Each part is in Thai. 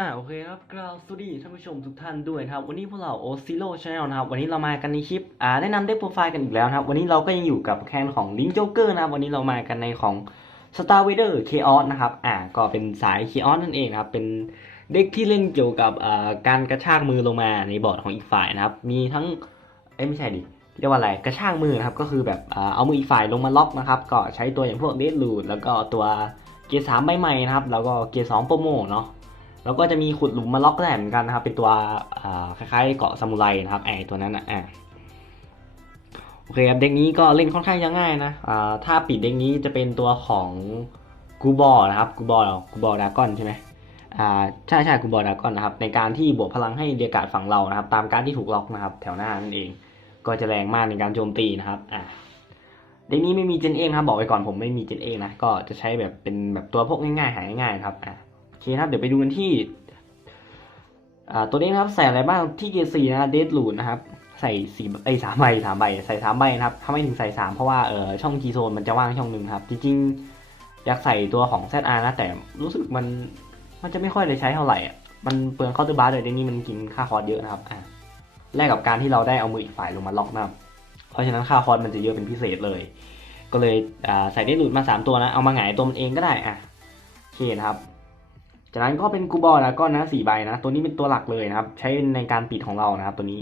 อ่าโอเคครับกราบสวัสดีท่านผู้ชมทุกท่านด้วยครับ วันนี้พวกเราโอซิโ o ช n แนลนะครับ วันนี้เรามากันในคลิปอ่าแนะนำเด็กโปรไฟล์กันอีกแล้วครับ วันนี้เราก็ยังอยู่กับแคนของลิง k จ็อกเกอร์นะครับ วันนี้เรามากันในของ Star w a d e r Chaos นะครับอ่าก็เป็นสาย Chaos นั่นเองครับเป็นเด็กที่เล่นเกี่ยวกับอ่าการกระชากมือลงมาในบอร์ดของอีกฝ่ายนะครับ มีทั้งเอ้ไม่ใช่ดิเรียกว่าอะไรกระชากมือนะครับก็คือแบบอ่าเอามืออีกฝ่ายลงมาล็อกนะครับก็ใช้ตัวอย่างพวกเดดลูดแล้วก็ตัวเกียร์สามใบใหม่นะครับแล้วก็เกียร์สองโปรโมเนาะ แล้วก็จะมีขุดหลุมมาล็อกได้เหมือนกันนะครับ เป็นตัวคล้ายๆเกาะซามูไรนะครับไอตัวนั้นนะอะโอเคครับเด็กนี้ก็เล่นค่อนข้างจะง่ายนะถ้าปิดเด็กนี้จะเป็นตัวของกูบอนะครับกูบอกูบอดากอนใช่ไหมอ่าใช่ใช่กูบอดากอนนะครับ ในการที่บวกพลังให้เรียกาดฝั่งเรานะครับ ตามการที่ถูกล็อกนะครับ แถวหน้านั่นเอง ก็จะแรงมากในการโจมตีนะครับอ่าเด็กนี้ไม่มีเจนเองครับบอกไว้ก่อนผมไม่มีเจนเองนะก็จะใช้แบบเป็นแบบตัวพวกง่ายๆหายง่ายๆครับอ่า เคนะครับเดี๋ยวไปดูกันที่ตัวนี้นะครับใส่อะไรบ้างที่เกียร์สี่นะเดดลูดนะครับใส่สี่ไอ้สามใบสามใบใส่สามใบนะครับทำไม่ถึงใส่สามเพราะว่าเออช่องจีโซนมันจะว่างช่องหนึ่งครับ จริงๆ อยากใส่ตัวของ ZR นะแต่รู้สึกมันมันจะไม่ค่อยได้ใช้เท่าไหร่อะมันเปลืองเคาน์เตอร์บาร์เลยในนี้มันกินค่าคอร์สเยอะนะครับอะแลกกับการที่เราได้เอามืออีกฝ่ายลงมาล็อกนะครับ เพราะฉะนั้นค่าคอร์สมันจะเยอะเป็นพิเศษเลย ก็เลยใส่เดดลูดมาสามตัวนะ เอามาหงายตัวมันเองก็ได้อะโอเคนะครับ จากนั้นก็เป็นกูบอลแล้วก็นะสี่ใบนะ ตัวนี้เป็นตัวหลักเลยนะครับ ใช้ในการปิดของเรานะครับตัวนี้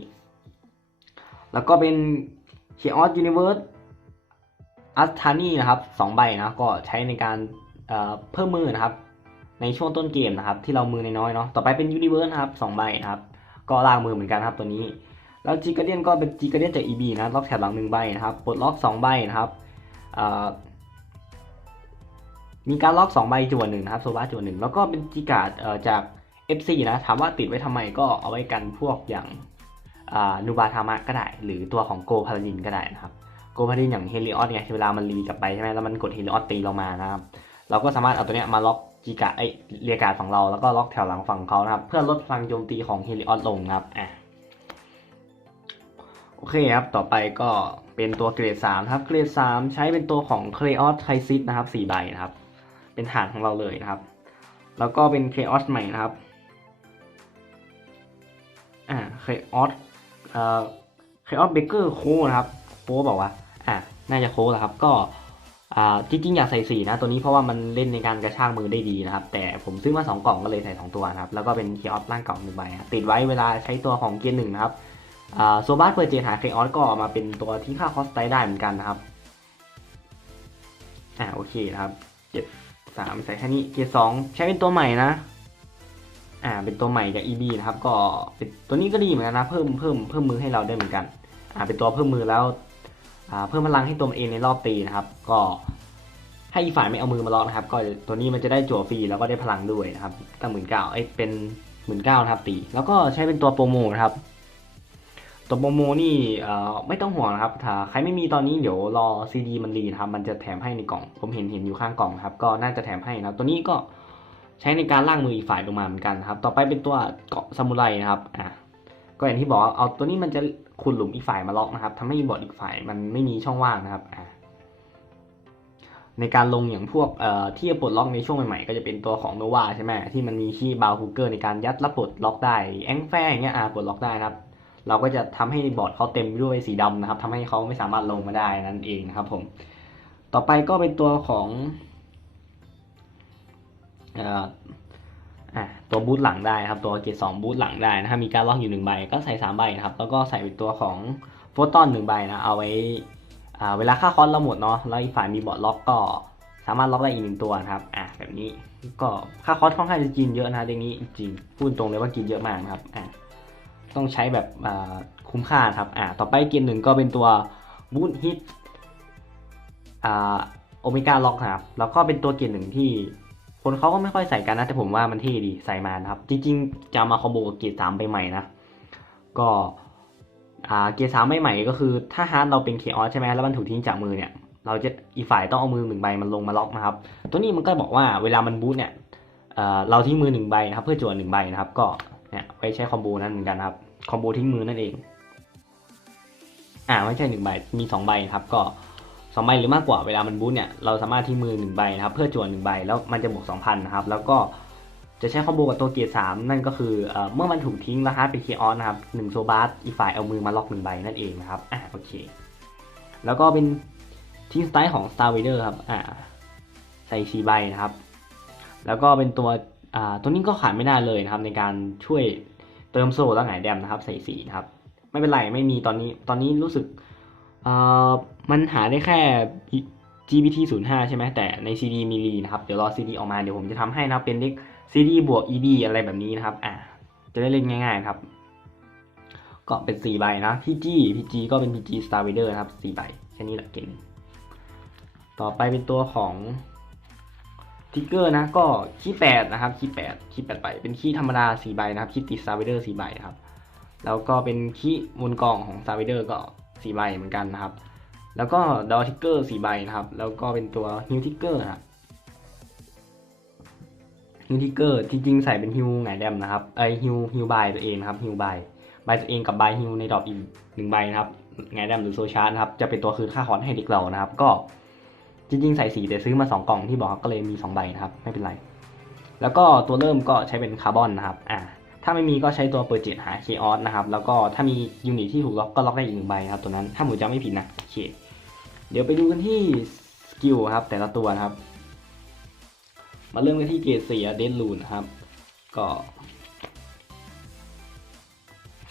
แล้วก็เป็นเคียออสยูนิเวิร์สอัสทานีนะครับสองใบนะก็ใช้ในการเเพิ่มมือนะครับ ในช่วงต้นเกมนะครับ ที่เรามือนน้อยเนาะต่อไปเป็นยูนิเวิร์สนะครับสองใบนะครับ ก็ล่างมือเหมือนกันครับตัวนี้ แล้วจีการเดียนก็เป็นจีการเดียนจาก EB นะล็อกแถบหลังหนึ่งใบนะครับปลดล็อกสองใบนะครับ มีการล็อก2ใบจวนหนึ่งนะครับโซบาจวนหนึ่งแล้วก็เป็นจิการ์ดเอ่อจาก FC นะถามว่าติดไว้ทำไมก็เอาไว้กันพวกอย่างนูบาทามะก็ได้ หรือตัวของโกพาลาดินก็ได้นะครับโกพาลาดินอย่างเฮลิออสเนี่ยเวลามันรีกลับไปใช่ไหมแล้วมันกดเฮลิออสตีเรามานะครับเราก็สามารถเอาตัวเนี้ยมาล็อกจิการ์ไอเรียการ์ดฝั่งเราแล้วก็ล็อกแถวหลังฝั่งเขานะครับเพื่อลดพลังโจมตีของเฮลิออสลงนะครับอะโอเคครับ ต่อไปก็เป็นตัวเกรด3ครับ เกรด 3 ใช้เป็นตัวของเครออสไทซิสนะครับ4ใบนะครับ เป็นฐานของเราเลยนะครับ แล้วก็เป็น Chaos ใหม่นะครับอ่า Chaos เอ่อ Chaos Baker โค้นะครับโค้บอกว่าอ่าน่าจะโค้แหละครับ ก็อ่าจริงๆอยากใส่สีนะ ตัวนี้เพราะว่ามันเล่นในการกระชากมือได้ดีนะครับ แต่ผมซื้อมา 2 กล่องก็เลยใส่ 2 ตัวนะครับ แล้วก็เป็น Chaos ร่างเก่าหนึ่งใบติดไว้เวลาใช้ตัวของเกียร์หนึ่งนะครับอ่าโซบัสเปิดเจนหา Chaos ก็เอามาเป็นตัวที่ค่าคอสไตได้เหมือนกันนะครับ อ่าโอเคนะครับเจ็ด สามใส่แค่นี้เกียร์สองใช้เป็นตัวใหม่นะ อ่า เป็นตัวใหม่จาก EB นะครับ ก็เป็นตัวนี้ก็ดีเหมือนกันนะ เพิ่มเพิ่มเพิ่มมือให้เราได้เหมือนกัน อ่า เป็นตัวเพิ่มมือแล้ว อ่า เพิ่มพลังให้ตัวเองในรอบตีนะครับ ก็ให้อีฝ่ายไม่เอามือมาล็อกนะครับ ก็ตัวนี้มันจะได้จั่วฟรีแล้วก็ได้พลังด้วยนะครับตั้งหมื่นเก้าเอ้เป็นหมื่นเก้านะครับตี แล้วก็ใช้เป็นตัวโปรโมนะครับ ตัวโปรโมนี่ไม่ต้องห่วงนะครับถ้าใครไม่มีตอนนี้เดี๋ยวรอซีดีมันรีนะครับมันจะแถมให้ในกล่อง ผมเห็นเห็นอยู่ข้างกล่องครับ ก็น่าจะแถมให้นะตัวนี้ก็ใช้ในการล่างมืออีกฝ่ายลงมาเหมือนกันครับ ต่อไปเป็นตัวเกาะซามูไรนะครับอะก็อย่างที่บอกเอาตัวนี้มันจะขุดหลุมอีกฝ่ายมาล็อกนะครับทำให้บอดอีกฝ่ายมันไม่มีช่องว่างนะครับอะในการลงอย่างพวกที่จะปลดล็อกในช่วงใหม่ๆก็จะเป็นตัวของโนวาใช่ไหมที่มันมีที่บาวฮูเกอร์ในการยัดและปลดล็อกได้แองแฟอย่างเงี้ยอะปลดล็อกได้นะครับ เราก็จะทำให้บอร์ดเขาเต็มด้วยสีดำนะครับทำให้เขาไม่สามารถลงมาได้นั่นเองนะครับผมต่อไปก็เป็นตัวของเอ่อตัวบูทหลังได้นะครับตัวเกรดสองบูทหลังได้นะถ้ามีการล็อกอยู่หนึ่งใบก็ใส่สามใบนะครับแล้วก็ใส่เป็นตัวของโฟตอนหนึ่งใบนะเอาไว้เวลาค่าคอนเราหมดเนาะแล้วอีกฝ่ายมีบอร์ดล็อกก็สามารถล็อกได้อีกหนึ่งตัวนะครับอะแบบนี้ก็ค่าคอสค่อนข้างจะกินเยอะนะเรื่องนี้จริงพูดตรงเลยว่ากินเยอะมากนะครับอะ ต้องใช้แบบคุ้มค่าครับอ่าต่อไปเกมหนึ่งก็เป็นตัวบูทฮิตอ่าโอเมก้าล็อกนะครับแล้วก็เป็นตัวเกมหนึ่งที่คนเขาก็ไม่ค่อยใส่กันนะ แต่ผมว่ามันเท่ดีใส่มานะครับ จริงๆ จะมาคอมโบกับเกียร์สามไปใหม่นะ ก็อ่าเกียร์สามใหม่ๆก็คือถ้าฮาร์ดเราเป็นเคออสใช่ไหมแล้วมันถูกทิ้งจากมือเนี่ย เราจะอีกฝ่ายต้องเอามือหนึ่งใบมันลงมาล็อกนะครับ ตัวนี้มันก็บอกว่าเวลามันบูทเนี่ยเอ่อเราทิ้งมือหนึ่งใบนะครับ เพื่อจวนหนึ่งใบนะครับ ก็เนี่ยไว้ใช้คอมโบนั้นเหมือนกันครับ คอมโบทิ้งมือนั่นเอง อ่าไม่ใช่หนึ่งใบมีสองใบครับก็สองใบหรือมากกว่าเวลามันบูทเนี่ยเราสามารถทิ้งมือหนึ่งใบนะครับเพื่อจวนหนึ่งใบแล้วมันจะบวกสองพันนะครับแล้วก็จะใช้คอมโบกับตัวเกียร์สามนั่นก็คือเอ่อเมื่อมันถูกทิ้งแล้วฮะเป็นเคออสนะครับหนึ่งโซบาสอีกฝ่ายเอามือมาล็อกหนึ่งใบนั่นเองนะครับอ่าโอเค แล้วก็เป็นทิ้งสไตล์ของ Star Vader ครับอ่าใส่สีใบนะครับ แล้วก็เป็นตัวอ่าตัวนี้ก็ขาดไม่ได้เลยนะครับในการช่วย เติมโซ่และหงายแดมนะครับใส่สีนะครับ ไม่เป็นไรไม่มีตอนนี้ตอนนี้รู้สึกเอ่อมันหาได้แค่ GBT 0 5ใช่ไหมแต่ใน CD มีรีนะครับ เดี๋ยวรอ CD ออกมาเดี๋ยวผมจะทำให้นะครับเป็นเลข CD บวก ED อะไรแบบนี้นะครับอ่าจะได้เล่นง่ายๆครับ ก็เป็น 4 ใบนะ PG PG ก็เป็น PG Star Vader นะครับ 4 ใบแค่นี้แหละเก่งต่อไปเป็นตัวของ ทิกเกอร์นะก็ขี้8นะครับขี้8ขี้8ใบเป็นขี้ธรรมดา4ใบนะครับขี้ติด Star Vader 4ใบนะครับแล้วก็เป็นขี้บนกล่องของ Star Vader ก็4ใบเหมือนกันนะครับ แล้วก็ดอทิกเกอร์4ใบนะครับ แล้วก็เป็นตัวฮิวทิกเกอร์นะครับฮิวทิกเกอร์จริงๆใส่เป็นฮิวไงแดมนะครับไอฮิวฮิวบายตัวเองนะครับฮิวบายบายตัวเองกับบายฮิวในดรอปอีกหนึ่งใบนะครับไงแดมหรือโซชาร์นะครับจะเป็นตัวคือค่าคอนให้เด็กเรานะครับ ก็ จริงๆ ใส่สีแต่ซื้อมาสองกล่องที่บอกก็เลยมีสองใบนะครับ ไม่เป็นไร แล้วก็ตัวเริ่มก็ใช้เป็นคาร์บอนนะครับอ่าถ้าไม่มีก็ใช้ตัวเปิดเจ็ดหาเคออสนะครับ แล้วก็ถ้ามียูนิตที่ถูกล็อกก็ล็อกได้อีกหนึ่งใบนะครับตัวนั้น ถ้าหมูจำไม่ผิดนะโอเคเดี๋ยวไปดูกันที่สกิลครับ แต่ละตัวนะครับ มาเริ่มกันที่เกรดสี่เดนลูนนะครับ ก็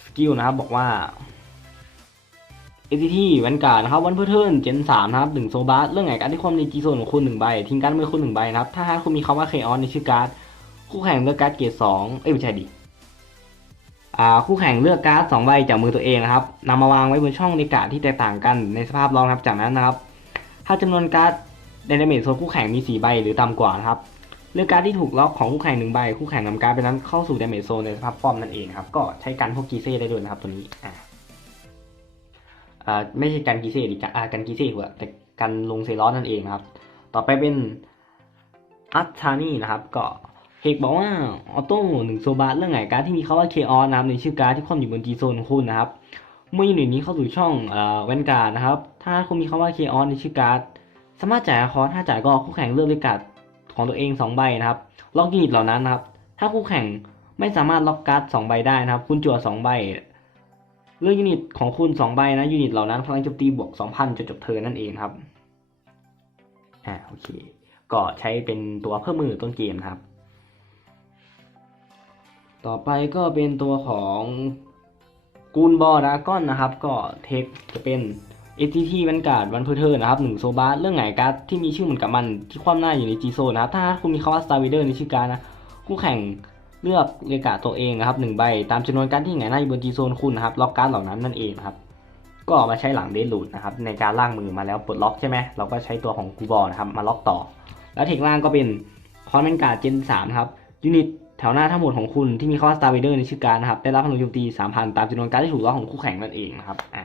สกิลนะครับบอกว่า ATT แวนการ์ดนะครับวันเพื่อเทิร์นเจนสามนะครับหนึ่งโซบาสเรื่องไหนการที่ความในจีโซนของคุณหนึ่งใบทิ้งการ์ดมือคุณหนึ่งใบนะครับ ถ้าหากคุณมีคำว่าเคออนในชื่อการ์ดคู่แข่งเลือกการ์ดเกรดสองเอ้ยไม่ใช่ดิอ่าคู่แข่งเลือกการ์ดสองใบจากมือตัวเองนะครับนำมาวางไว้บนช่องในการ์ดที่แตกต่างกันในสภาพรองครับจากนั้นนะครับ ถ้าจำนวนการ์ดในดาเมจโซนคู่แข่งมีสี่ใบหรือต่ำกว่านะครับเลือกการ์ดที่ถูกล็อกของคู่แข่งหนึ่งใบคู่แข่งนำการ์ดไปนั้นเข้าสู่ดาเมจโซนในสภาพป้อมนั่นเองครับก็ใช้กันพวกกีเซ่ได้ด้วยนะครับตัวนี้อ่า ไม่ใช่กันกีเซ่ดิกันกันกีเซ่หัวแต่กันลงเซรอสนั่นเองครับ ต่อไปเป็นอัตชานี่นะครับ ก็เฮกบอกว่าออโต้หนึ่งโซบาเรื่องไหนการที่มีคาว่าเคออนะครับในชื่อการที่คว่ำอยู่บนจีโซนคุณนะครับ เมื่อยูนิตนี้เข้าสู่ช่องเอ่อแวนการ์ดนะครับ ถ้าคุณมีคาว่าเคออในชื่อการ์ดสามารถจ่ายคอร์สถ้าจ่ายก็คู่แข่งเลือกเลขการ์ดของตัวเอง 2 ใบนะครับ ล็อกยูนิตเหล่านั้นนะครับ ถ้าคู่แข่งไม่สามารถล็อกการ์ด2ใบได้นะครับ คุณจั่ว2ใบ เลือกยูนิตของคุณ2ใบนะยูนิตเหล่านั้นพลังโจมตีบวก2,000จนจบเทิร์นนั่นเองครับอ่าโอเค ก็ใช้เป็นตัวเพิ่มมือต้นเกมครับ ต่อไปก็เป็นตัวของกูนบอดากอนนะครับ ก็เทคจะเป็น ATT แวนการ์ดวันเพื่อเธอนะครับหนึ่งโซบาเรื่องไหนการ์ดที่มีชื่อเหมือนกับมันที่คว่ำหน้าอยู่ใน G โซนะครับ ถ้าคุณมีคำว่า Star Vader ในชื่อการ์ดนะคู่แข่ง เลือกเรกาตัวเองนะครับหนึ่งใบตามจำนวนการที่ไหนหน้าอยู่บน G โซนคุณนะครับล็อกการ์ดเหล่านั้นนั่นเองครับก็เอามาใช้หลังเดนลูดนะครับในการล่างมือมาแล้วปลดล็อกใช่ไหมเราก็ใช้ตัวของกูบอลนะครับมาล็อกต่อ แล้วเทคล่างก็เป็นคอนแมนการ์ดเจนสามครับยูนิตแถวหน้าทั้งหมดของคุณที่มีคำว่า Star Vader ในชื่อการนะครับได้รับพลังโจมตี3,000 ตามจำนวนการที่ถูกล็อกของคู่แข่งนั่นเองนะครับอ่า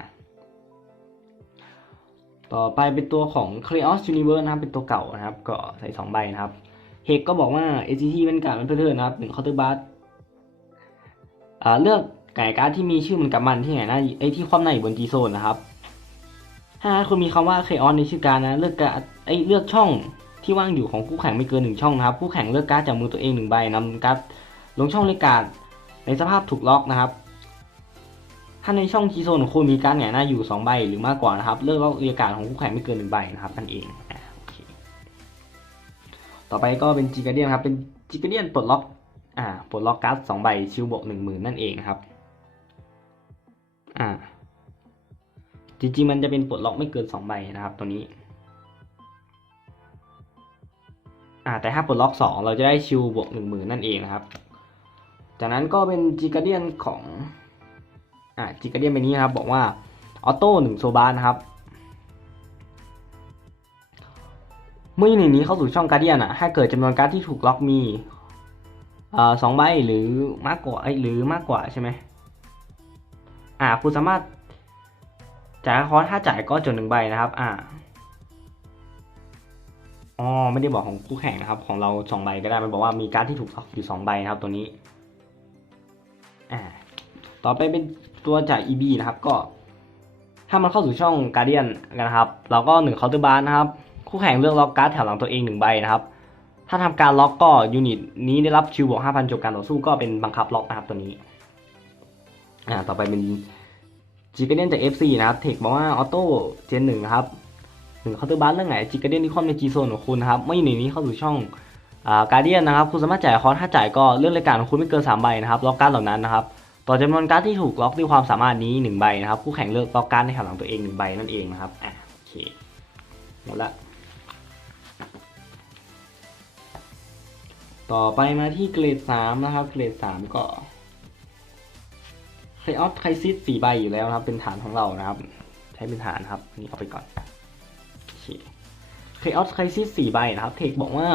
ต่อไปเป็นตัวของ Chaos Universe นะครับเป็นตัวเก่านะครับ ก็ใส่2ใบนะครับ เฮกก็บอกว่า ACT เป็นการ์ดมันเพื่อเธอนะครับหนึ่งคาน์เตอร์บัสเลือกไก่การ์ดที่มีชื่อเหมือนกับมันที่ไหนหน้าไอ้ที่คว่ำหน้าอยู่บน G Zone นะครับ ถ้าคุณมีคำว่า Chaos ในชื่อการนะเลือกการ์ดไอเลือกช่องที่ว่างอยู่ของคู่แข่งไม่เกินหนึ่งช่องนะครับคู่แข่งเลือกการ์ดจากมือตัวเองหนึ่งใบนำการ์ดลงช่องเลการ์ดในสภาพถูกล็อกนะครับ ถ้าในช่องทีโซนของคุณมีการ์ดหงายหน้าอยู่2ใบหรือมากกว่านะครับ เลือกว่าเรียกการดของคู่แข่งไม่เกิน1ใบนะครับนั่นเอง ต่อไปก็เป็นจิกาเดียนครับ เป็นจิกาเดียนปลดล็อก อ่า ปลดล็อกการ์ดสองใบชิวบวกหนึ่งหมื่นนั่นเองครับ อ่า จริงๆมันจะเป็นปลดล็อกไม่เกิน2ใบนะครับ ตัวนี้ อ่า แต่ถ้าปลดล็อก2เราจะได้ชิวบวกหนึ่งหมื่นนั่นเองนะครับ จากนั้นก็เป็นจิกาเดียนของ อ่าจิกาเดียนไปนี้ครับ บอกว่าออโต้หนึ่งโซบานะครับ เมื่อยูนิตนี้เข้าสู่ช่องการเดียนอะ ถ้าเกิดจำนวนการ์ดที่ถูกล็อกมีอสองใบหรือมากกว่าเอ้ยหรือมากกว่าใช่ไหมอ่า คุณสามารถจ่ายคอร์สถ้าจ่ายก็จนหนึ่งใบนะครับ อ่าอ๋อไม่ได้บอกของคู่แข่งนะครับ ของเราสองใบก็ได้มันบอกว่ามีการ์ดที่ถูกล็อกอยู่สองใบนะครับ ตัวนี้ อ่า ต่อไปเป็นตัวจาก EB นะครับ ก็ ถ้ามันเข้าสู่ช่องการเดียนนะครับ เราก็หนึ่งเคาน์เตอร์บาร์นะครับ คู่แข่งเลือกล็อกการ์ดแถวหลังตัวเองหนึ่งใบนะครับ ถ้าทำการล็อกก็ยูนิตนี้ได้รับชิวบวก5,000จบการต่อสู้ก็เป็นบังคับล็อกนะครับตัวนี้อ่าต่อไปเป็นจิกเกเดนจาก FC นะครับ เทคบอกว่าออโต้เจนหนึ่งครับหนึ่งเคาน์เตอร์บัสเรื่องไหนจิกเกเดนที่คอมในจีโซนของคุณนะครับเมื่อยูนิตนี้เข้าสู่ช่องอ่าการเดียนนะครับ คุณสามารถจ่ายคอร์สถ้าจ่ายก็เลื่อนรายการของคุณไม่เกิน3ใบนะครับล็อกการ์ดเหล่านั้นนะครับ ต่อจำนวนการ์ดที่ถูกล็อกด้วยความสามารถนี้ 1 ใบนะครับ คู่แข่งเลือกล็อกการ์ดในแถวหลังตัวเอง 1 ใบนั่นเองนะครับ อ่าโอเค หมดละ ต่อไปมาที่เกรดสามนะครับ เกรดสามก็ไคออสไคซิสสี่ใบอยู่แล้วนะครับ เป็นฐานของเรานะครับ ใช้เป็นฐานครับนี่เอาไปก่อนโอเคไคออสไคซิสสี่ใบนะครับ เทคบอกว่า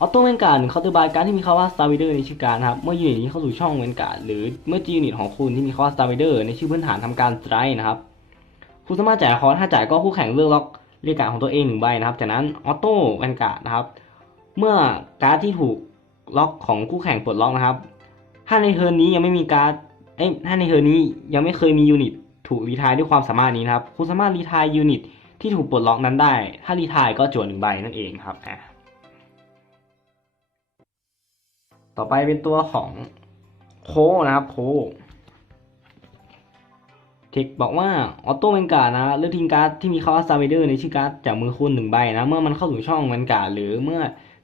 ออโต้เวนการ์ดเคาน์เตอร์บาร์การที่มีคำว่า Star Rider ในชื่อการครับ เมื่อยูนิตนี้เข้าสู่ช่องเวนการ์ดหรือเมื่อจียูนิตของคุณที่มีคำว่า Star Rider ในชื่อพื้นฐานทำการสไตร์นะครับ คุณสามารถจ่ายคอร์สถ้าจ่ายก็คู่แข่งเลือกล็อกเรียกการของตัวเองหนึ่งใบนะครับ จากนั้นออโต้แวนการ์ดนะครับ เมื่อการ์ดที่ถูก ล็อกของคู่แข่งปลดล็อกนะครับ ถ้าในเทิร์นนี้ยังไม่มีการ์ดเอ้ยถ้าในเทิร์นนี้ยังไม่เคยมียูนิตถูกรีทายด้วยความสามารถนี้นะครับ คุณสามารถรีทายยูนิตที่ถูกปลดล็อกนั้นได้ ถ้ารีทายก็จวนหนึ่งใบนั่นเองครับอะต่อไปเป็นตัวของโคนะครับโคเทคบอกว่าออโต้เวนการ์ดนะเลือกทิ้งการ์ดที่มีคำว่าซาเวเดอร์ในชื่อการ์ดจากมือคุณหนึ่งใบนะ เมื่อมันเข้าสู่ช่องเวนการ์ดหรือเมื่อ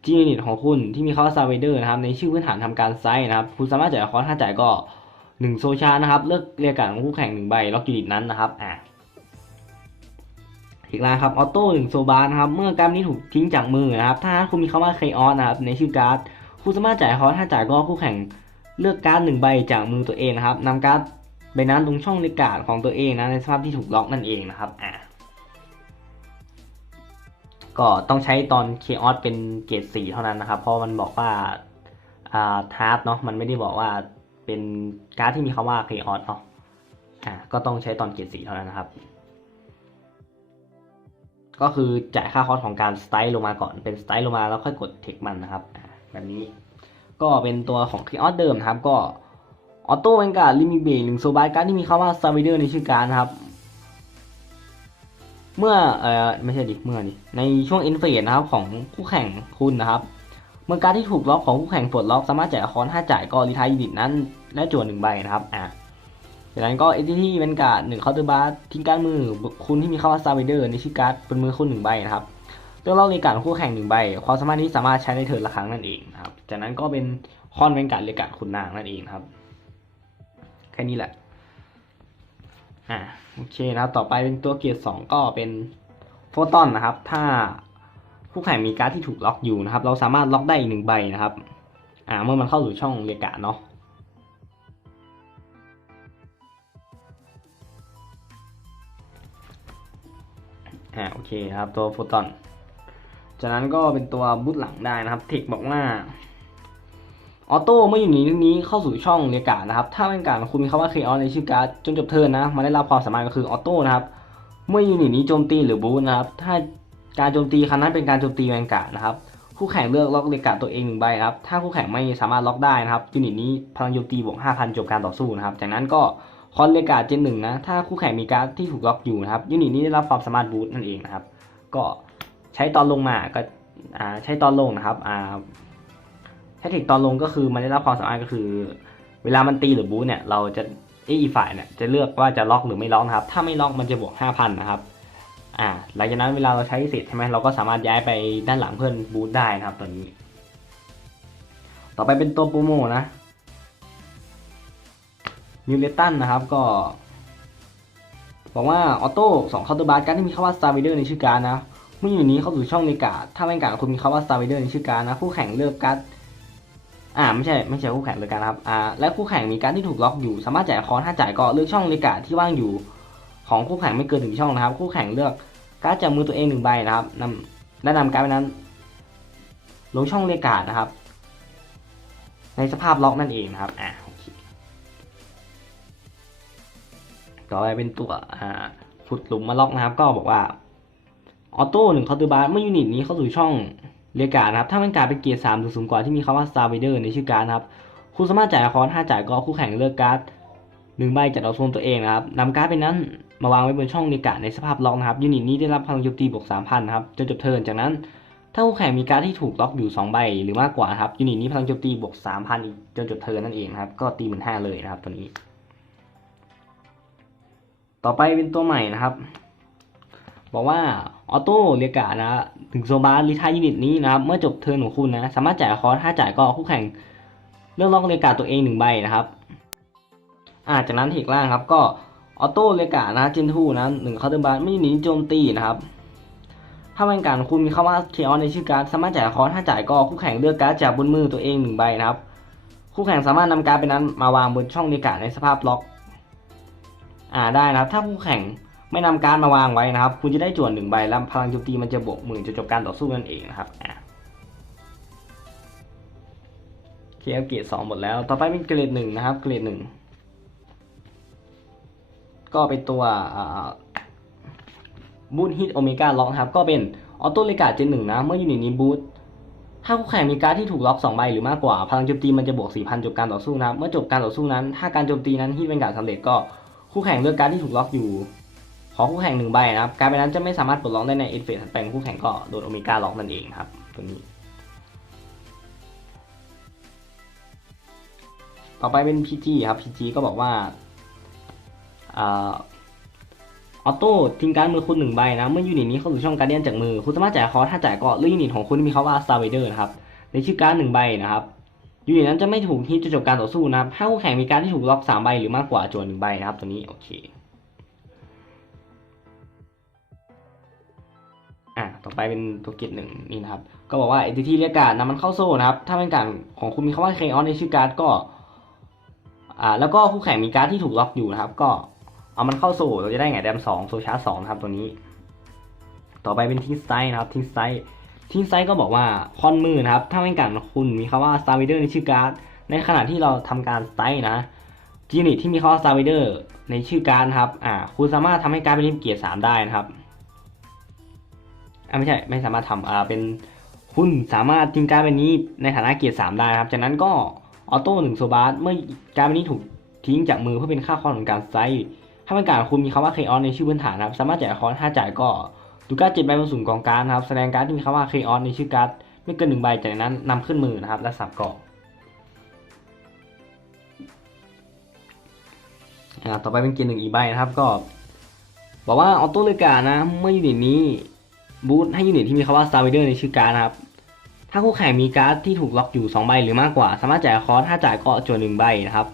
จียูนิตของคุณที่มีคำว่าซาเวเดอร์นะครับในชื่อพื้นฐานทำการไซส์นะครับคุณสามารถจ่ายคอร์สถ้าจ่ายก็หนึ่งโซชานะครับเลือกเรียกการของคู่แข่งหนึ่งใบล็อกยูนิตนั้นนะครับอะอีกแล้วครับออโต้หนึ่งโซบาร์นะครับเมื่อการดนี้ถูกทิ้งจากมือนะครับถ้าคุณมีคำว่าเคออสนะครับในชื่อการ์ดคุณสามารถจ่ายคอร์สถ้าจ่ายก็คู่แข่งเลือกการ์ดหนึ่งใบจากมือตัวเองนะครับนำการ์ดใบนั้นลงช่องเรียกกาดของตัวเองนะในสภาพที่ถูกล็อกนั่นเองนะครับอะ ก็ต้องใช้ตอนเคออสเป็นเกรดสี่เท่านั้นนะครับ เพราะมันบอกว่าอ่าทาร์เนาะมันไม่ได้บอกว่าเป็นการ์ดที่มีคำว่าเคออสเนาะอ่าก็ต้องใช้ตอนเกรดสี่เท่านั้นนะครับ ก็คือจ่ายค่าคอสของการสไตล์ลงมาก่อนเป็นสไตล์ลงมาแล้วค่อยกดเทคมันนะครับอ่าแบบนี้ก็เป็นตัวของเคออสเดิมนะครับ ก็ออโต้เวนการ์ลิมิเบรหนึ่งโซบายการ์ดที่มีคำว่าซาวิเดอร์ในชื่อการดนะครับ เมื่อเออไม่ใช่ดิเมื่อดิในช่วงเอ็นเฟสนะครับของคู่แข่งคุณนะครับ เมื่อการที่ถูกล็อกของคู่แข่งปลดล็อกสามารถจ่ายคอนถ้าจ่ายก็รีทายยูนิตนั้น และจวนหนึ่งใบนะครับอะจากนั้นก็เอทีที่เป็นการ์ดหนึ่งเคาน์เตอร์บาร์ทิ้งการมือคุณที่มีคำว่าซาวิเดอร์ในชื่อการ์ดเป็นมือคุณหนึ่งใบนะครับเรื่องเล่าในการคู่แข่งหนึ่งใบ ความสามารถนี้สามารถใช้ในเทิร์นละครั้งนั่นเองนะครับ จากนั้นก็เป็นคอนเป็นการเรียกการดคุณนางนั่นเองครับ แค่นี้แหละ อ่าโอเคนะครับต่อไปเป็นตัวเกียร์สองก็เป็นโฟตอนนะครับ ถ้าคู่แข่งมีการ์ดที่ถูกล็อกอยู่นะครับ เราสามารถล็อกได้อีกหนึ่งใบนะครับ อ่าเมื่อมันเข้าสู่ช่องเรียกกร์ดเนาะอ่าโอเคครับตัวโฟตอน จากนั้นก็เป็นตัวบูทหลังได้นะครับเทคบอกว่า ออโต้เมื่ออยู่นี้นี้เข้าสู่ช่องเรียกการ์ดนะครับ ถ้าเป็นการคุณมีคำว่าเคออสในชื่อการ์ดจนจบเทิร์นนะ มันได้รับความสามารถก็คือออโต้นะครับ เมื่อยูนิตนี้โจมตีหรือบูทนะครับ ถ้าการโจมตีครั้งนั้นเป็นการโจมตีแวนการ์ดนะครับ คู่แข่งเลือกล็อกเรียกการ์ดตัวเองหนึ่งใบครับ ถ้าคู่แข่งไม่สามารถล็อกได้นะครับยูนิตนี้พลังโจมตีบวก5,000จบการต่อสู้นะครับ จากนั้นก็คอนเรียกการ์ดเจนหนึ่งนะ ถ้าคู่แข่งมีการ์ดที่ถูกล็อกอยู่นะครับยูนิตนี้ได้รับความสามารถบูทนั่นเองนะครับ ก็ใช้ตอนลงมาก็ใช้ตอนลงนะครับอ่า แทคติกตอนลงก็คือมันได้รับความสามารถก็คือ เวลามันตีหรือบูเนี่ยเราจะอีฝ่ายเนี่ยจะเลือกว่าจะล็อกหรือไม่ล็อกนะครับ ถ้าไม่ล็อกมันจะบวก 5,000 นะครับอ่าหลังจากนั้นเวลาเราใช้เสร็จใช่ไหมเราก็สามารถย้ายไปด้านหลังเพื่อนบูทได้นะครับตัวนี้ ต่อไปเป็นตัวโปรโมนะนิวเลตันนะครับก็บอกว่าออโต้สองเคาน์เตอร์บาร์การที่มีคำว่า Star Rider ในชื่อการนะเมื่ออยู่นี้เข้าสู่ช่องในกาดถ้าเป็นกาดคุณมีคำว่า Star Rider ในชื่อการนะคู่แข่งเลือกการ์ด อ่าไม่ใช่ไม่ใช่คู่แข่งเลยกันครับอ่าและคู่แข่งมีการที่ถูกล็อกอยู่ สามารถจ่ายคอถ้าจ่ายก็เลือกช่องเลกาที่ว่างอยู่ของคู่แข่งไม่เกินหนึ่งช่องนะครับ คู่แข่งเลือกการจากมือตัวเองหนึ่งใบนะครับนำและนำการนั้น ลงช่องเลกานะครับ ในสภาพล็อกนั่นเองนะครับอ่าโอเคต่อไปเป็นตัวอ่าขุดหลุมมาล็อกนะครับ ก็บอกว่าออโต้หนึ่งเคาน์ตอร์บาร์เมื่อยูนิตนี้เข้าสู่ช่อง เรียกการนะครับถ้าเป็นการเป็นเกียร์สามหรือสูงกว่าที่มีคำว่า Star Rider ในชื่อการนะครับคุณสามารถจ่ายคอร์สห้าจ่ายก็คู่แข่งเลือกการ์ดหนึ่งใบจากเอาโซนตัวเองนะครับนำการ์ดเป็นนั้นมาวางไว้บนช่องเรียกการในสภาพล็อกนะครับยูนิตนี้ได้รับพลังโจมตีบวกสามพันนะครับจนจบเทิร์นจากนั้น ถ้าคู่แข่งมีการ์ดที่ถูกล็อกอยู่2ใบหรือมากกว่าครับยูนิตนี้พลังโจมตีบวก3,000อีกจนจบเทิร์นนั่นเองครับก็ตีเหมื่นห้าเลยนะครับตัวนี้ ต่อไปเป็นตัวใหม่นะครับ บอกว่า ออโต้เรียกานะถึงโซบาลิทายยูนิตนี้นะครับ เมื่อจบเทิร์นของคุณนะ สามารถจ่ายคอร์สถ้าจ่ายก็คู่แข่งเลือกล็อกเรียกาตัวเองหนึ่งใบนะครับอ่าจากนั้นเทคล่างครับ ก็ออโต้เรียกานะเจนทูนะหนึ่งเคาน์เตอร์บาร์ไม่หนีโจมตีนะครับ ถ้าเป็นการคุณมีคำว่าเคออนในชื่อการสามารถจ่ายคอร์สถ้าจ่ายก็คู่แข่งเลือกการ์ดจากบนมือตัวเองหนึ่งใบนะครับ คู่แข่งสามารถนำการ์ดเป็นนั้นมาวางบนช่องเรียกาในสภาพล็อก อ่าได้นะครับ ถ้าคู่แข่ง ไม่นำการมาวางไว้นะครับ คุณจะได้จวนหนึ่งใบแล้วพลังโจมตีมันจะบวกหมื่นจนจบการต่อสู้นั่นเองนะครับอ่าเคเอาเกรดสองหมดแล้ว ต่อไปเป็นเกรดหนึ่งนะครับ เกรดหนึ่งก็เป็นตัวบูทฮิตโอเมก้าล็อกครับ ก็เป็นออโต้เลกาเจนหนึ่งนะ เมื่ออยูนิตนี้บูทถ้าคู่แข่งมีการที่ถูกล็อกสองใบหรือมากกว่า พลังโจมตีมันจะบวกสี่พันจบการต่อสู้นะเมื่อจบการต่อสู้นั้น ถ้าการโจมตีนั้นฮิตเป็นการสำเร็จก็คู่แข่งเลือกการที่ถูกล็อกอยู่ ขอคู่แข่งหนึ่งใบนะครับ การเป็นนั้นจะไม่สามารถปลดล็อกได้ในเอฟเฟกต์ถัดไปของคู่แข่งก็โดนโอเมก้าล็อกนั่นเองครับตัวนี้ ต่อไปเป็น PG ครับ PG ก็บอกว่าออโต้ทิ้งการดมือคุณหนึ่งใบนะ เมื่อยูนิตนี้เข้าสู่ช่องการเดียนจากมือ คุณสามารถจ่ายคอร์สถ้าจ่ายก็เลือกยูนิตของคุณที่มีคำว่า Star Rider นะครับ ในชื่อการ์ดหนึ่งใบนะครับยูนิตนั้นจะไม่ถูกฮิตจนจบการต่อสู้นะครับถ้าคู่แข่งมีการที่ถูกล็อกสามใบหรือมากกว่าจวนหนึ่งใบนะครับตัวนี้โอเค ต่อไปเป็นตัวเกตหนึ่งนี่นะครับ ก็บอกว่า entity เรียกการนำมันเข้าโซ่นะครับ ถ้าเป็นการของคุณมีคำว่า k on ในชื่อการ์ดก็อ่าแล้วก็คู่แข่งมีการ์ดที่ถูกล็อกอยู่นะครับ ก็เอามันเข้าโซ่เราจะได้ไงแดมสองโซชาร์สองนะครับตัวนี้ ต่อไปเป็นทิ้งไซส์นะครับทิ้งไซส์ทิ้งไซส์ก็บอกว่าคอนมือนะครับ ถ้าเป็นการคุณมีคำว่า Star Rider ในชื่อการ์ดในขณะที่เราทำการไซส์นะยูนิตที่มีคำว่า Star Rider ในชื่อการ์ดครับอ่าคุณสามารถทำให้การ์ดเป็นลิมเกียร์สามได้นะครับ อ่าไม่ใช่ไม่สามารถทำอ่าเป็นคุณสามารถทิ้งการ์ดใบนี้ในฐานะเกียร์สามได้นะครับ จากนั้นก็ออโต้หนึ่งโซบาร์เมื่อการ์ดใบนี้ถูกทิ้งจากมือเพื่อเป็นค่าคอนของการไซส์ถ้าเป็นการคุณมีคำว่าเคออนในชื่อพื้นฐานนะครับ สามารถจ่ายคอนถ้าจ่ายก็ดูการ์ดเจ็ดใบบนสุ่มกองการดนะครับ แสดงการ์ดที่มีคำว่าเคออนในชื่อการ์ดไม่เกินหนึ่งใบจากนั้นนำขึ้นมือนะครับและสับกองอ่าต่อไปเป็นเกียร์หนึ่งอีกใบนะครับก็ บอกว่าออโต้เลยการนะเมื่อยูนิตนี้ บูทให้ยูนิตที่มีคำว่า Star Rider ในชื่อการ์ดนะครับ ถ้าคู่แข่งมีการ์ดที่ถูกล็อกอยู่ 2 ใบหรือมากกว่า สามารถจ่ายคอร์สถ้าจ่ายก็จวนหนึ่งใบนะครับ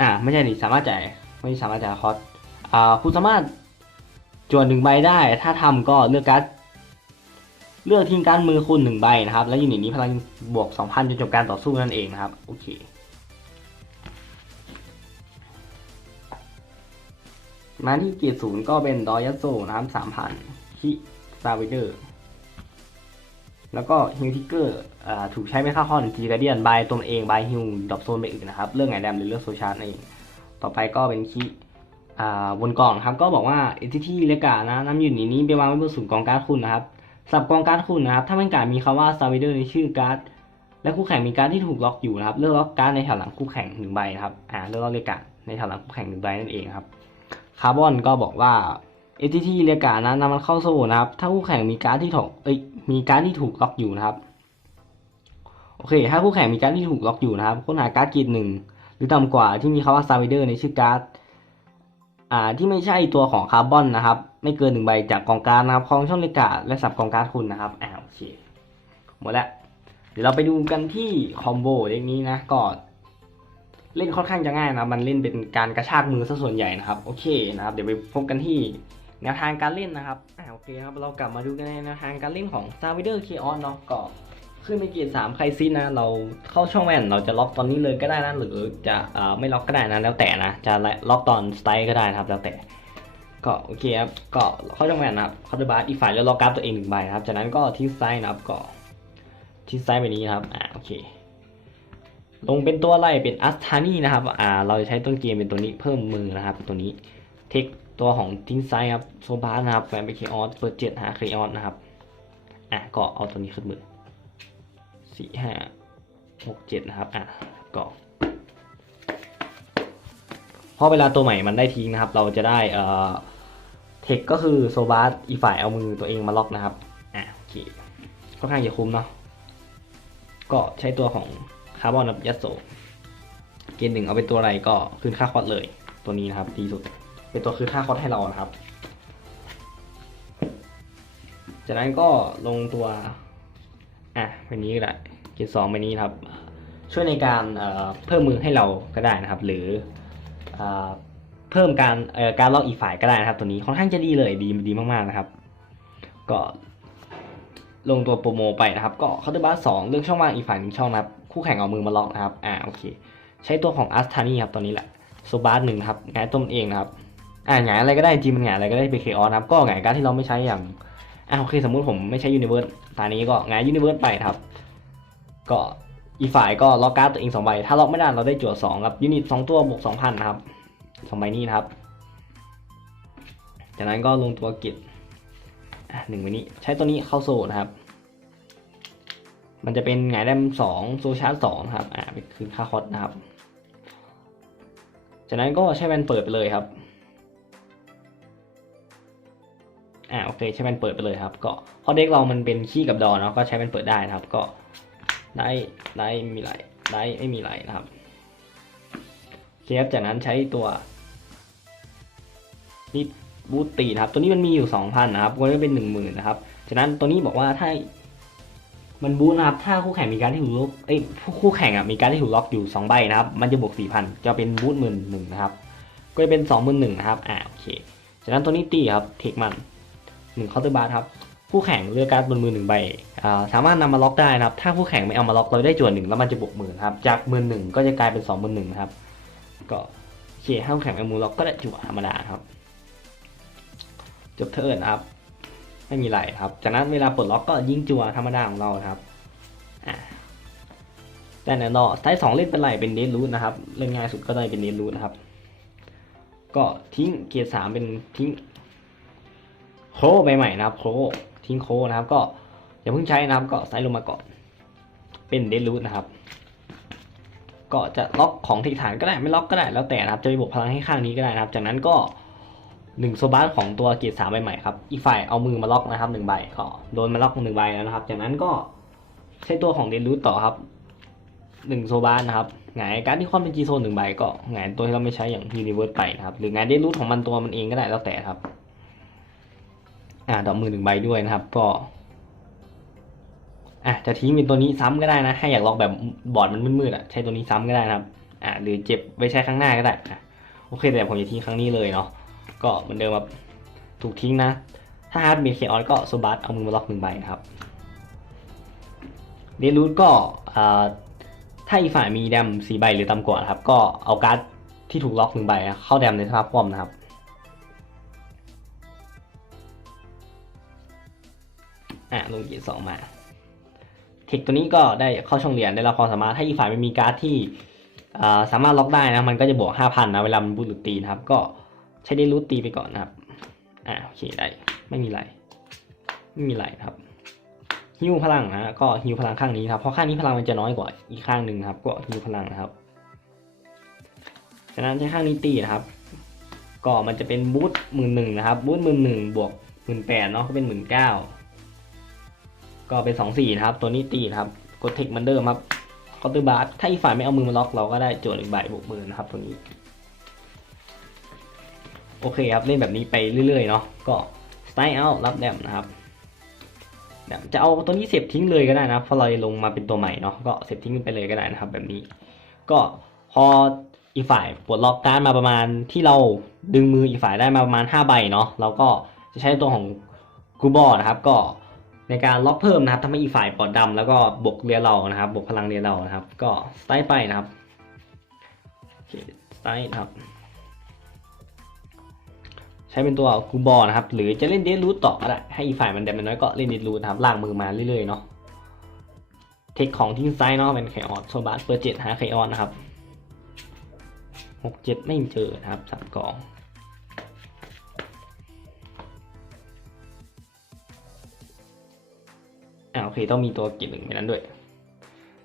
อ่าไม่ใช่ดิสามารถจ่ายไม่สามารถจ่ายคอร์สอ่าคุณสามารถจวนหนึ่งใบได้ ถ้าทำก็เลือกการ์ดเลือกทิ้งการดมือคุณหนึ่งใบนะครับ แล้วยูนิตนี้พลังบวก 2,000จนจบการต่อสู้นั่นเองนะครับ โอเค มาที่เกียร์ศูนย์ก็เป็นดอยัสโซนะครับสามพันฮิซาวิเดอร์ แล้วก็ฮิวทิกเกอร์ถูกใช้เป็นค่าข้อหนึ่งจีการเดียนบายตัวเองบายฮิวดรอปโซนไปอีกนะครับ เรื่องไงแดมหรือเรื่องโซชาร์นั่นเอง ต่อไปก็เป็นคีบนกล่องครับก็บอกว่าเอทิที่เลกานะน้ำยูนิตนี้ไปวางไว้บนศูนย์กองการ์ดคุณนะครับสับกองการ์ดคุณนะครับ ถ้าเป็นการมีคำว่าซาวิเดอร์ในชื่อการ์ดและคู่แข่งมีการดที่ถูกล็อกอยู่นะครับ เลือกล็อกการ์ดในแถวหลังคู่แข่งหนึ่งใบนะครับอ่าเลือกล็อกเลกาในแถวหลังคู่แข่งหนึ่งใบนั่นเองครับ คาร์บอนก็บอกว่าเอทีทีเรียกานะนำมันเข้าโซ่นะครับ ถ้าคู่แข่งมีการดที่ถูกเอ้ยมีการดที่ถูกล็อกอยู่นะครับ โอเค ถ้าคู่แข่งมีการดที่ถูกล็อกอยู่นะครับค้นหาการ์ดกีดหนึ่งหรือต่ำกว่าที่มีคำว่าซาวิเดอร์ในชื่อการ์ดอ่าที่ไม่ใช่ตัวของคาร์บอนนะครับ ไม่เกินหนึ่งใบจากกองการ์ดนะครับของช่องเลกาและสับกองการ์ดคุณนะครับอ่าโอเคหมดแล้วเดี๋ยวเราไปดูกันที่คอมโบเลขนี้นะก็ เล่นค่อนข้างจะง่ายนะมันเล่นเป็นการกระชากมือซะส่วนใหญ่นะครับโอเคนะครับเดี๋ยวไปพบกันที่แนวทางการเล่นนะครับอ่าโอเคครับเรากลับมาดูกันในแนวทางการเล่นของ s t a r v i d e r k อ o n เนาะก็ขึ้นไปเกียร์สามใครซินะเราเข้าช่องแว่นเราจะล็อกตอนนี้เลยก็ได้นะหรือจะอ่าไม่ล็อกก็ได้นะแล้วแต่นะจะล็อกตอนสไตล์ก็ได้นะครับแล้วแต่ก็โอเคครับก็เข้าช่องแว่นนะครับเข้าด้วยบาร์อีกฝ่ายแล้วล็อกการ์ดตัวเองหนึ่งใบครับจากนั้นก็ทิ้งไซด์นะครับก็ทิ้งไซด์ไปนี้นะครับอ่าโอเค ลงเป็นตัวไล่เป็นอัสทานีนะครับ อ่า เราจะใช้ต้นเกมเป็นตัวนี้เพิ่มมือนะครับ ตัวนี้ เทคตัวของทิ้งไซครับ โซบาสนะครับ แฟนไปเคออสเปิดเจ็ดหาเคออสนะครับ อะ ก็เอาตัวนี้ขึ้นมือสี่ห้าหกเจ็ดนะครับ อะ ก็พอเวลาตัวใหม่มันได้ทิ้งนะครับ เราจะได้เอ่อ เทคก็คือโซบาสอีฝ่ายเอามือตัวเองมาล็อกนะครับ อะค่อนข้างจะคุ้มเนาะ ก็ใช้ตัวของ คาร์บอนกับยัสโซเกณฑ์หนึ่งเอาเป็นตัวอะไรก็คืนค่าคอสเลย ตัวนี้นะครับดีสุด เป็นตัวคืนค่าคอสให้เรานะครับ จากนั้นก็ลงตัว อะใบนี้ก็ได้เกรดสองใบนี้ครับ ช่วยในการเพิ่มมือให้เราก็ได้นะครับ หรือเอ่อเพิ่มการการล็อกอีกฝ่ายก็ได้นะครับ ตัวนี้ค่อนข้างจะดีเลยดีดีมากๆนะครับ ก็ลงตัวโปรโมไปนะครับ ก็เคาน์เตอร์บาร์สองเลือกช่องว่างอีกฝ่ายหนึ่งช่องนะครับ คู่แข่งเอามือมาล็อกนะครับ อ่าโอเค ใช้ตัวของอัสทานี่ครับตัวนี้แหละโซบาร์หนึ่งครับหงายต้มเองนะครับ อ่าหงายอะไรก็ได้จริงมันหงายอะไรก็ได้ไปเคออนะครับ ก็หงายการที่เราไม่ใช้อย่าง อ่าโอเคสมมุติผมไม่ใช้ยูนิเวิร์สตานี้ก็หงายยูนิเวิร์สไปครับ ก็อีฝ่ายก็ล็อกการ์ดตัวเองสองใบ ถ้าล็อกไม่ได้เราได้จั่วสองครับยูนิตสองตัวบวกสองพันนะครับสองใบนี้นะครับ จากนั้นก็ลงตัวกิจอะหนึ่งใบนี้ ใช้ตัวนี้เข้าโซนะครับ มันจะเป็นหงายแรมสองโซชาร์จสองครับ อ่าเป็นคืนค่าคอสนะครับ จากนั้นก็ใช้แวนเปิดไปเลยครับ อ่าโอเคใช้แวนเปิดไปเลยครับ ก็เพราะเด็กเรามันเป็นขี้กับดอเนาะก็ใช้แวนเปิดได้นะครับ ก็ได้ได้มีไหลได้ไม่มีไหลนะครับเคครับจากนั้นใช้ตัวนี่บูตตีนะครับ ตัวนี้มันมีอยู่สองพันนะครับก็จะเป็นหนึ่งหมื่นนะครับจากนั้นตัวนี้บอกว่าถ้า มันบูนะครับถ้าคู่แข่งมีการที่ถูกล็อกเอ้ยคู่แข่งอะมีการที่ถูกล็อกอยู่สองใบนะครับมันจะบวกสี่พันจะเป็นบูทหมื่นหนึ่งนะครับก็จะเป็นสองหมื่นหนึ่งนะครับอ่าโอเคจากนั้นตัวนี้ตีครับเทคมันหนึ่งเคาน์เตอร์บาร์ครับคู่แข่งเลือกการ์ดบนมือหนึ่งใบอ่าสามารถนำมาล็อกได้นะครับ ถ้าคู่แข่งไม่เอามาล็อกเราได้จวนหนึ่งแล้วมันจะบวกหมื่นครับจากหมื่นหนึ่งก็จะกลายเป็นสองหมื่นหนึ่งนะครับก็โอเคถ้าคู่แข่งเอามือล็อกก็ได้จั่วธรรมดาครับจบเทิร์นครับ ไม่มีไรครับ จากนั้นเวลาปลดล็อกก็ยิงจัวธรรมดาของเราครับแต่แน่นอนไซส์สองเล่นเป็นไรเป็นเดนรูทนะครับ เล่นง่ายสุดก็ได้เป็นเดนรูทนะครับ ก็ทิ้งเกียร์สามเป็นทิ้งโคใบใหม่นะครับโคทิ้งโคนะครับ ก็อย่าเพิ่งใช้นะครับ ก็ไซส์ลงมาก่อน เป็นเดนรูทนะครับ ก็จะล็อกของที่ฐานก็ได้ไม่ล็อกก็ได้แล้วแต่นะครับ จะไปบวกพลังให้ข้างนี้ก็ได้นะครับ จากนั้นก็ หนึ่งโซบาร์ของตัวเกียร์สามใบใหม่ครับ อีกฝ่ายเอามือมาล็อกนะครับหนึ่งใบก็โดนมาล็อกหนึ่งใบแล้วนะครับ จากนั้นก็ใช้ตัวของเดนรูทต่อครับหนึ่งโซบาร์นะครับหงายการที่คว่ำเป็นจีโซนหนึ่งใบก็หงายตัวที่เราไม่ใช้อย่างยูนิเวิร์สไปนะครับ หรือหงายเดนรูทของมันตัวมันเองก็ได้แล้วแต่ครับ อ่าดอกมือหนึ่งใบด้วยนะครับ ก็อะจะทิ้งเป็นตัวนี้ซ้ำก็ได้นะให้อยากลองแบบบอร์ดมันมืดๆอะใช้ตัวนี้ซ้ำก็ได้นะครับ อ่าหรือเจ็บไว้ใช้ครั้งหน้าก็ได้อะโอเคแต่ผมจะทิ้งครั้งนี้เลยเนาะ ก็เหมือนเดิมครับถูกทิ้งนะ ถ้าฮาร์ดมีเคออสก็โซบัสเอามือมาล็อกหนึ่งใบนะครับเดนรูทก็ถ้าอีกฝ่ายมีแดมสีใบหรือต่ำกว่านะครับ ก็เอาการ์ดที่ถูกล็อกหนึ่งใบเข้าแดมในสภาพคว่ำนะครับ อะลงเกียร์สองมา เทคตัวนี้ก็ได้เข้าช่องเหรียนได้รับความสามารถถ้าอีกฝ่ายไม่มีการ์ดที่สามารถล็อกได้นะมันก็จะบวกห้าพันนะเวลามันบูทหรือตีนะครับ ก็ ช้เดนรูทตีไปก่อนนะครับ อ่าโอเคได้ ไม่มีไร ไม่มีไรนะครับ ฮิวพลังนะก็ฮิวพลังข้างนี้ครับ เพราะข้างนี้พลังมันจะน้อยกว่าอีกข้างหนึ่งครับ ก็ฮิวพลังนะครับ จากนั้นใช้ข้างนี้ตีนะครับ ก็มันจะเป็นบูทหมื่นหนึ่งนะครับ บูทหมื่นหนึ่งบวกหมื่นแปดเนาะ ก็เป็นหมื่นเก้า ก็เป็นสองสี่นะครับ ตัวนี้ตีนะครับ กดเทคมันเดิมครับคอร์บาร์ถ้าอีกฝ่ายไม่เอามือมาล็อกเราก็ได้โจทย์อีกใบบวกมือนะครับ ตัวนี้ โอเคครับเล่นแบบนี้ไปเรื่อยๆเนาะก็สไตล์เอารับแดมนะครับเนี่ยจะเอาตัวนี้เสียบทิ้งเลยก็ได้นะเพราะเราลงมาเป็นตัวใหม่เนาะก็เสียบทิ้งไปเลยก็ได้นะครับ แบบนี้ ก็พออีฝ่ายปลดล็อกการดมาประมาณที่เราดึงมืออีฝ่ายได้มาประมาณ5ใบเนาะเราก็จะใช้ตัวของกูบอนะครับ ก็ในการล็อกเพิ่มนะครับทำให้อีฝ่ายปลดดำแล้วก็บวกเรียเรานะครับบวกพลังเรียเรานะครับ ก็สไตล์ไปนะครับสไตล์นะครับ ช้เป็นตัวกูบอลนะครับ หรือจะเล่นเดนรูทต่อก็ได้ให้อีกฝ่ายมันแดมมันน้อยก็เล่นเดนรูทนะครับล่างมือมาเรื่อยๆเนาะเทคของทิ้งไซด์เนาะเป็นไคออสโซบัสเปิดเจ็ดหาไคออสนะครับหกเจ็ดไม่เจอนะครับสามกองอ่าโอเคต้องมีตัวกิจหนึ่งในนั้นด้วย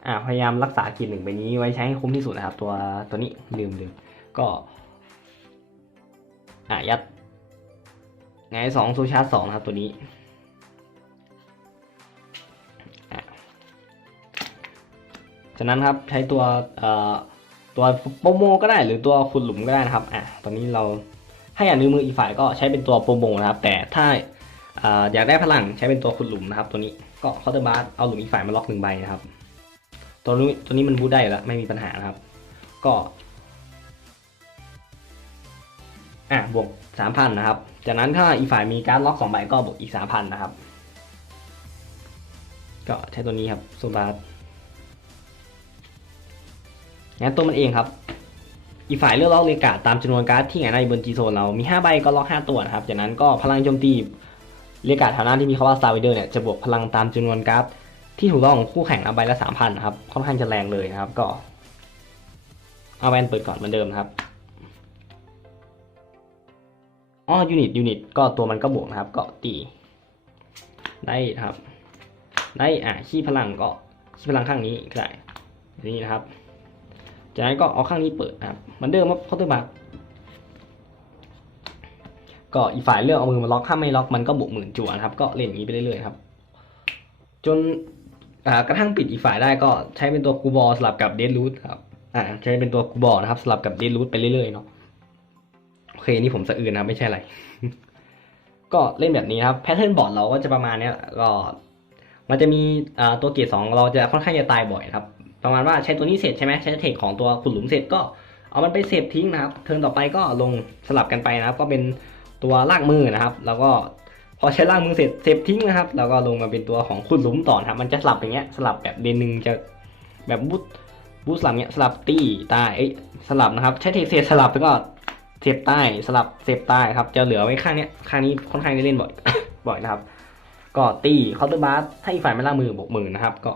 อ่าพยายามรักษากิจหนึ่งใบนี้ไว้ใช้ให้คุ้มที่สุดนะครับ ตัวตัวนี้ลืมลืมก็อะยัด ไงสองโซชาร์จสองนะครับตัวนี้ฉะนั้นครับใช้ตัวตัวโปรโมก็ได้หรือตัวขุดหลุมก็ได้นะครับอะตอนนี้เราให้อ่านนิ้วมืออีกฝ่ายก็ใช้เป็นตัวโปรโมนะครับ แต่ถ้าอยากได้พลังใช้เป็นตัวขุดหลุมนะครับ ตัวนี้ก็เคาน์เตอร์บาร์เอาหลุมอีกฝ่ายมาล็อกหนึ่งใบนะครับ ตัวนี้ตัวนี้มันบูได้แล้วไม่มีปัญหานะครับ ก็อะบวกสามพันนะครับ จากนั้นถ้าอีกฝ่ายมีการล็อกสองใบก็บวกอีกสามพันนะครับ ก็ใช้ตัวนี้ครับโซบาร์งั้นตัวมันเองครับ อีกฝ่ายเลือกล็อกเลกาตามจำนวนการ์ดที่หงายหน้าอยู่บนจีโซนเรามี5ใบก็ล็อก 5 ตัวนะครับ จากนั้นก็พลังโจมตีเลกาแถวหน้าที่มีคำว่า Star Rider เนี่ยจะบวกพลังตามจำนวนการ์ดที่ถูกต้องของคู่แข่งนะใบละ3,000นะครับค่อนข้างจะแรงเลยนะครับก็เอาแวนเปิดก่อนเหมือนเดิมนะครับ อ๋อยูนิตยูนิตก็ตัวมันก็บวกนะครับ ก็ตี ได้ครับ ได้อ่าขี้พลังก็ขี้พลังข้างนี้ก็ได้นี่นะครับ จากนั้นก็เอาข้างนี้เปิดนะครับมือนเดิมครับเคาน์เตอร์บาร์ก็อีกฝ่ายเลือกเอามือมาล็อกถ้าไม่ล็อกมันก็บวกหมื่นจั่วนะครับ ก็เล่นอย่างนี้ไปเรื่อยๆครับ จนอ่ากระทั่งปิดอีกฝ่ายได้ก็ใช้เป็นตัวกูบอลสลับกับเดดรูทครับอ่าใช้เป็นตัวกูบอลนะครับสลับกับเดดรูทไปเรื่อยๆเนาะ เคนี่ผมสะอื่นนะครับไม่ใช่อะไร ก็เล่นแบบนี้ครับแพทเทิร์นบอร์ดเราก็จะประมาณเนี้ยก็มันจะมีตัวเกียร์สองเราจะค่อนข้างจะตายบ่อยครับ ประมาณว่าใช้ตัวนี้เสร็จใช่ไหมใช้เทคของตัวขุดหลุมเสร็จก็เอามันไปเซฟทิ้งนะครับ เทิร์นต่อไปก็ลงสลับกันไปนะครับ ก็เป็นตัวลากมือนะครับ แล้วก็พอใช้ลากมือเสร็จเซฟทิ้งนะครับ แล้วก็ลงมาเป็นตัวของขุดหลุมต่อครับ มันจะสลับอย่างเงี้ยสลับแบบเดนหนึ่งจะแบบบูทบูทสลับเงี้ยสลับตีต้เอ้ยสลับนะครับ ใช้เทคเซสสลับแล้วก็ เซฟใต้สลับเซฟใต้ครับจะเหลือไว้ข้างเนี้ยข้างนี้ค่อนข้างได้เล่นบ่อย บ่อยนะครับ ก็ตีเคาน์เตอร์บาร์ถ้าอีกฝ่ายไม่ล่างมือบวกหมื่นนะครับ ก็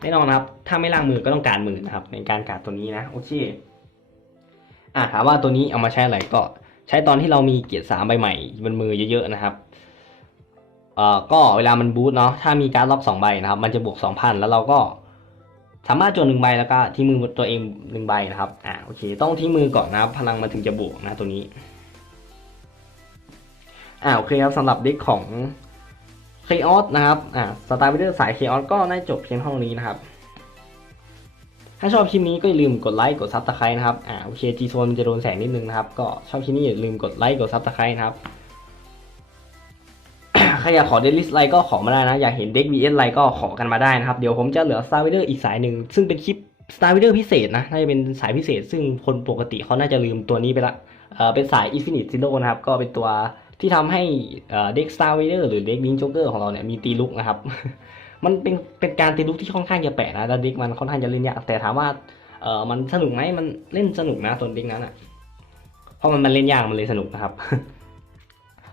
แน่นอนนะครับ ถ้าไม่ล้างมือก็ต้องการมือนะครับ ในการการตัวนี้นะโอเคอ่าถามว่าตัวนี้เอามาใช้อะไรก็ใช้ตอนที่เรามีเกียร์สามใบใหม่บนมือเยอะๆนะครับเอ่อก็เวลามันบูทเนาะถ้ามีการดล็อกสองใบนะครับ มันจะบวกสองพันแล้วเราก็ สามารถจนหนึ่งใบแล้วก็ที่มือตัวเองหนึ่งใบนะครับ อ่าโอเค ต้องที่มือก่อนนะครับ พลังมันถึงจะบวกนะตัวนี้ อ่าโอเคครับสำหรับเด็กของเคออสนะครับ อ่าสตาร์วิเดอร์สายเคออสก็ได้จบเพียงเท่านี้นะครับ ถ้าชอบคลิปนี้ก็อย่าลืมกดไลค์กดซับสไครต์นะครับ อ่าโอเคจีโซนมันจะโดนแสงนิดนึงนะครับ ก็ชอบคลิปนี้อย่าลืมกดไลค์กดซับสไครต์นะครับ รอยากขอเดลิสไลก็ขอมาได้นะ อยากเห็นเด็ก VS ไลก็ขอกันมาได้นะครับ เดี๋ยวผมจะเหลือ Star Rider อีกสายหนึ่ง ซึ่งเป็นคลิป Star Rider พิเศษนะ น่าจะเป็นสายพิเศษ ซึ่งคนปกติเขาน่าจะลืมตัวนี้ไปละเอ่อเป็นสาย Infinite Zero นะครับ ก็เป็นตัวที่ทำให้เอ่อเด็ก Star Rider หรือเด็ก Link Joker ของเราเนี่ยมีตีลุกนะครับ มันเป็นเป็นการตีลุกที่ค่อนข้างจะแปลกนะแล้วเด็กมันค่อนข้างจะเล่นยากแต่ถามว่าเออมันสนุกไหมมันเล่นสนุกนะตัวเด็กนั้นอะเพราะมันมันเล่นยากมันเลยสนุกนะครับ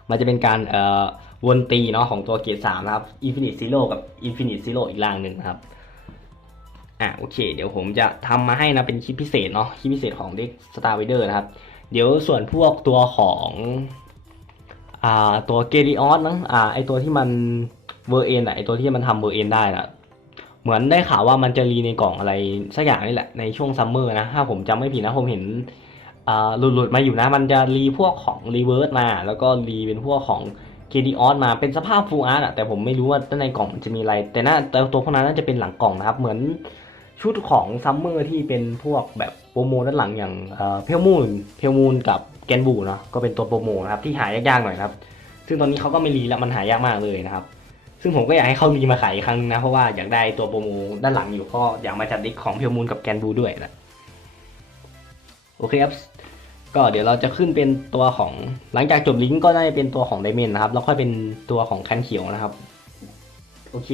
มันจะเป็นการเอ่อ วนตีเนาะของตัวเกียร์สามนะครับ Infinite Zero กับ Infinite Zero อีกรางหนึ่งครับอะโอเค เดี๋ยวผมจะทำมาให้นะเป็นคลิปพิเศษเนาะคลิปพิเศษของเด็ก Star Rider นะครับ เดี๋ยวส่วนพวกตัวของอ่าตัวเกริออสนะอ่าไอตัวที่มันเวอร์เอ็นอะไอตัวที่มันทำเวอร์เอ็นได้นะเหมือนได้ข่าวว่ามันจะรีในกล่องอะไรสักอย่างนี่แหละในช่วงซัมเมอร์นะถ้าผมจำไม่ผิดนะผมเห็นอ่าหลุดๆมาอยู่นะ มันจะรีพวกของรีเวิร์สมา แล้วก็รีเป็นพวกของ เกริออสมาเป็นสภาพฟูลอาร์ตอะแต่ผมไม่รู้ว่าด้านในกล่องมันจะมีอะไร แต่น่าแต่ตัวพวกนั้นน่าจะเป็นหลังกล่องนะครับ เหมือนชุดของซัมเมอร์ที่เป็นพวกแบบโปรโมด้านหลังอย่างเพลมูนเพลมูนกับแกนบูเนาะก็เป็นตัวโปรโมนะครับที่หายากๆหน่อยครับ ซึ่งตอนนี้เขาก็ไม่รีแล้วมันหายากมากเลยนะครับ ซึ่งผมก็อยากให้เขารีมาขายอีกครั้งนึงนะเพราะว่าอยากได้ตัวโปรโมด้านหลังอยู่ก็อยากมาจัดดิกของเพลมูนกับแกนบูด้วยนะโอเคครับ ก็เดี๋ยวเราจะขึ้นเป็นตัวของหลังจากจบลิงก์ก็ได้เป็นตัวของไดเมนนะครับ แล้วค่อยเป็นตัวของแคนเขียวนะครับ โอเค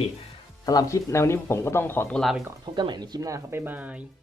สำหรับคลิปในวันนี้ผมก็ต้องขอตัวลาไปก่อนพบกันใหม่ในคลิปหน้าครับบ๊ายบาย